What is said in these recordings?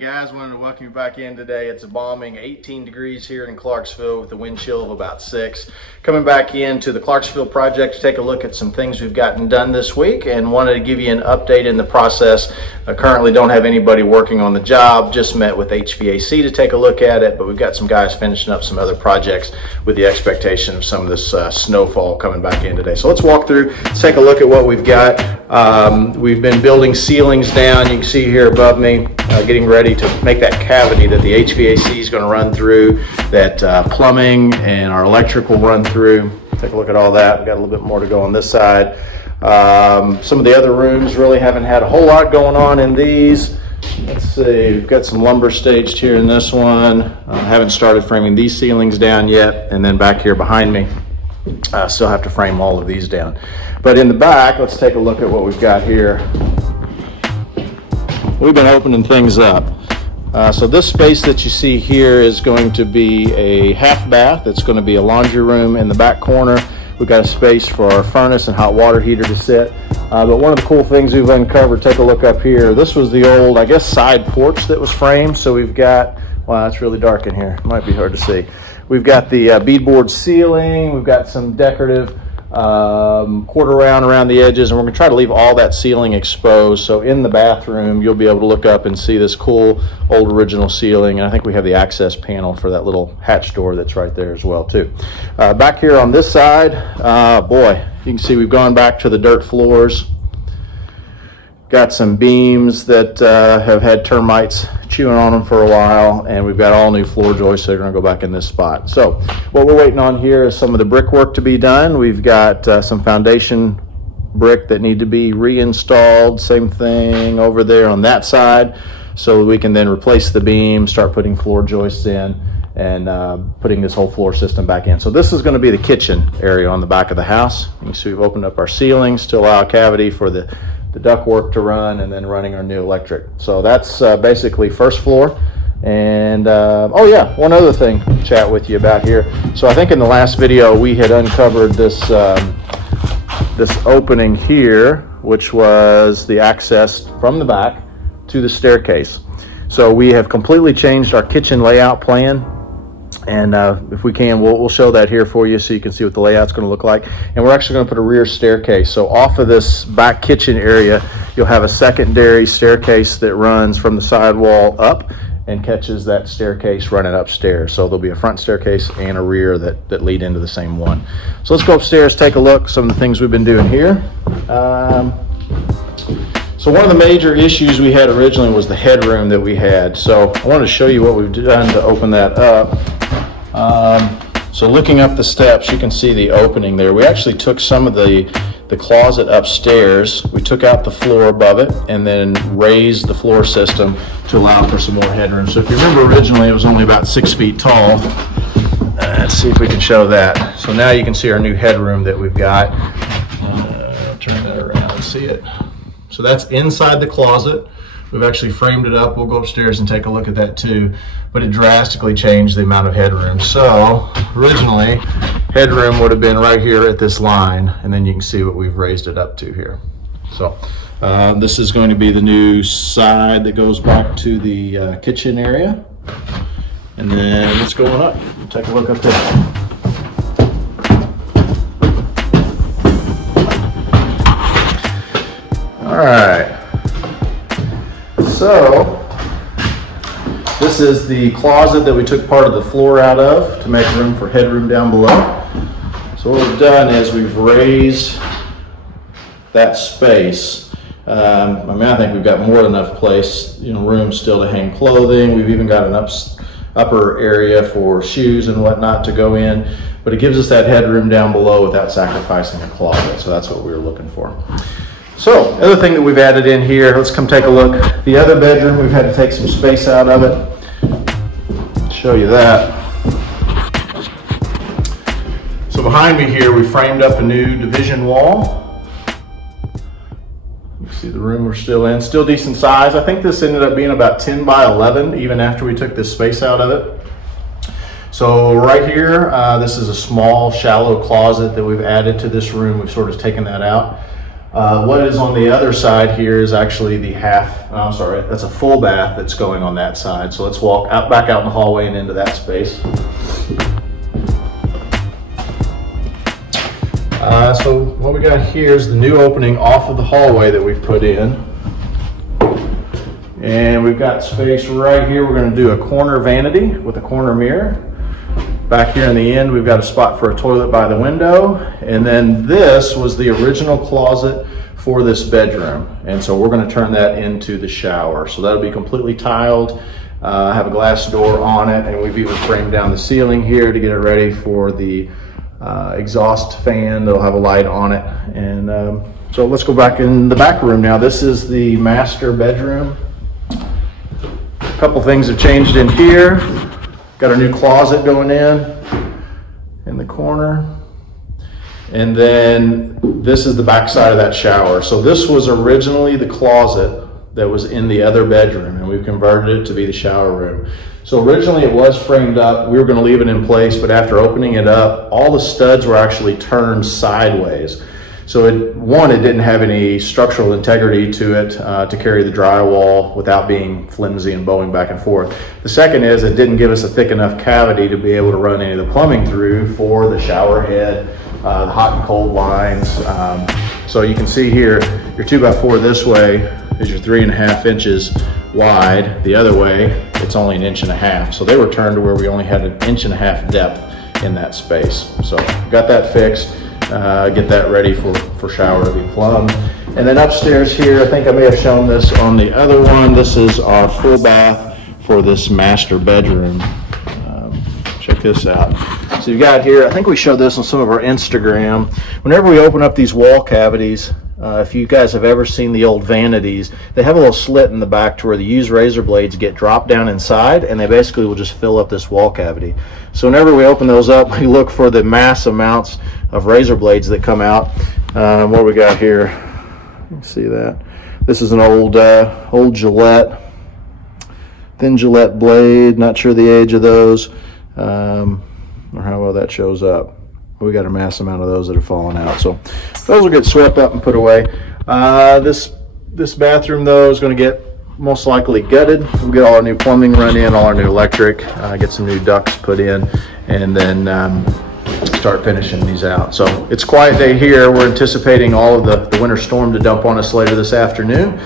guys, wanted to welcome you back in today. It's a balming 18 degrees here in Clarksville with a wind chill of about 6. Coming back into the Clarksville project to take a look at some things we've gotten done this week and wanted to give you an update in the process. I currently don't have anybody working on the job, just met with HVAC to take a look at it, but we've got some guys finishing up some other projects with the expectation of some of this snowfall coming back in today. So let's walk through, let's take a look at what we've got. We've been building ceilings down. You can see here above me, getting ready to make that cavity that the HVAC is going to run through, that plumbing and our electrical run through. Take a look at all that. We've got a little bit more to go on this side. Some of the other rooms really haven't had a whole lot going on in these. Let's see, we've got some lumber staged here in this one. Haven't started framing these ceilings down yet. And then back here behind me, still have to frame all of these down. But in the back, let's take a look at what we've got here. We've been opening things up. So this space that you see here is going to be a half bath. It's going to be a laundry room in the back corner. We've got a space for our furnace and hot water heater to sit. But one of the cool things we've uncovered, take a look up here. This was the old, I guess, side porch that was framed. So we've got, wow, it's really dark in here. It might be hard to see. We've got the beadboard ceiling. We've got some decorative quarter round around the edges, and we're going to try to leave all that ceiling exposed. So in the bathroom, you'll be able to look up and see this cool old original ceiling. And I think we have the access panel for that little hatch door that's right there as well too. Back here on this side, boy, you can see we've gone back to the dirt floors. Got some beams that have had termites chewing on them for a while, and we've got all new floor joists that are going to go back in this spot. So what we're waiting on here is some of the brickwork to be done. We've got some foundation brick that need to be reinstalled. Same thing over there on that side, so we can then replace the beam, start putting floor joists in, and putting this whole floor system back in. So this is going to be the kitchen area on the back of the house. You can see we've opened up our ceilings to allow a cavity for the ductwork to run, and then running our new electric. So that's basically first floor. And oh yeah, one other thing to chat with you about here. So I think in the last video we had uncovered this this opening here, which was the access from the back to the staircase. So we have completely changed our kitchen layout plan. And if we can, we'll show that here for you so you can see what the layout's going to look like. And we're actually going to put a rear staircase. So off of this back kitchen area, you'll have a secondary staircase that runs from the sidewall up and catches that staircase running upstairs. So there'll be a front staircase and a rear that lead into the same one. So let's go upstairs, take a look at some of the things we've been doing here. So one of the major issues we had originally was the headroom that we had. So I wanted to show you what we've done to open that up. So looking up the steps, you can see the opening there. We actually took some of the closet upstairs. We took out the floor above it and then raised the floor system to allow for some more headroom. So if you remember, originally it was only about 6 feet tall. Let's see if we can show that. So now you can see our new headroom that we've got. Turn that around and see it. So that's inside the closet. We've actually framed it up. We'll go upstairs and take a look at that too. But it drastically changed the amount of headroom. So originally, headroom would have been right here at this line, and then you can see what we've raised it up to here. So this is going to be the new side that goes back to the kitchen area. And then let's go on up. Take a look up there. All right, so this is the closet that we took part of the floor out of to make room for headroom down below. So what we've done is we've raised that space. I think we've got more than enough place, room still to hang clothing. We've even got an upper area for shoes and whatnot to go in, but it gives us that headroom down below without sacrificing a closet. So that's what we were looking for. So, the other thing that we've added in here, let's come take a look. The other bedroom, we've had to take some space out of it. Show you that. So behind me here, we framed up a new division wall. You see the room we're still in, still decent size. I think this ended up being about 10 by 11, even after we took this space out of it. So right here, this is a small, shallow closet that we've added to this room. We've sort of taken that out. What is on the other side here is actually the that's a full bath that's going on that side. So let's walk back out in the hallway and into that space. So what we got here is the new opening off of the hallway that we've put in. And we've got space right here. We're going to do a corner vanity with a corner mirror. Back here in the end, we've got a spot for a toilet by the window. And then this was the original closet for this bedroom. And so we're going to turn that into the shower. So that'll be completely tiled, have a glass door on it, and we've even framed down the ceiling here to get it ready for the exhaust fan. That'll have a light on it. And so let's go back in the back room now. This is the master bedroom. A couple things have changed in here. Got our new closet going in the corner. And then this is the back side of that shower. So this was originally the closet that was in the other bedroom, and we've converted it to be the shower room. So originally it was framed up. We were going to leave it in place, but after opening it up, all the studs were actually turned sideways. So it didn't have any structural integrity to it to carry the drywall without being flimsy and bowing back and forth. The second is it didn't give us a thick enough cavity to be able to run any of the plumbing through for the shower head, the hot and cold lines. So you can see here, your 2x4 this way is your 3.5 inches wide. The other way, it's only 1.5 inches. So they were turned to where we only had 1.5 inches depth in that space. So got that fixed. Get that ready for shower to be plumbed. And then upstairs here, I think I may have shown this on the other one. This is our full bath for this master bedroom. Check this out. So you've got here, I think we showed this on some of our Instagram. Whenever we open up these wall cavities, if you guys have ever seen the old vanities, they have a little slit in the back to where the used razor blades get dropped down inside, and they basically will just fill up this wall cavity. So whenever we open those up, we look for the mass amounts of razor blades that come out. What we got here, you can see that. This is an old Gillette, thin Gillette blade, not sure the age of those, or how well that shows up. We got a mass amount of those that are falling out. So those will get swept up and put away. This bathroom though is going to get most likely gutted. We'll get all our new plumbing run in, all our new electric, get some new ducts put in, and then start finishing these out. So it's a quiet day here. We're anticipating all of the winter storm to dump on us later this afternoon.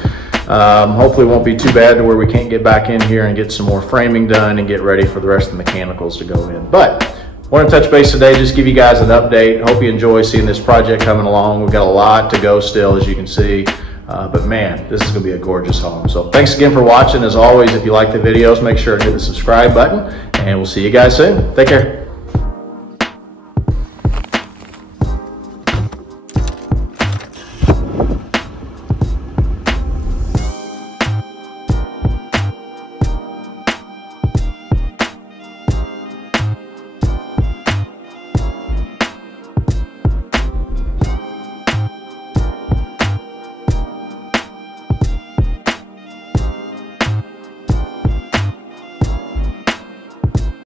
Hopefully it won't be too bad to where we can't get back in here and get some more framing done and get ready for the rest of the mechanicals to go in. But I want to touch base today, just give you guys an update. Hope you enjoy seeing this project coming along. We've got a lot to go still, as you can see. But man, this is going to be a gorgeous home. So thanks again for watching. As always, if you like the videos, make sure to hit the subscribe button, and we'll see you guys soon. Take care.